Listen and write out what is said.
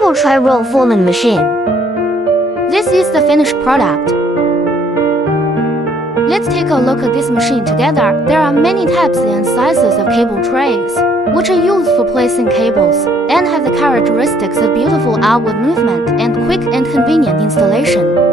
Cable tray roll forming machine. This is the finished product. Let's take a look at this machine together. There are many types and sizes of cable trays, which are used for placing cables, and have the characteristics of beautiful outward movement and quick and convenient installation.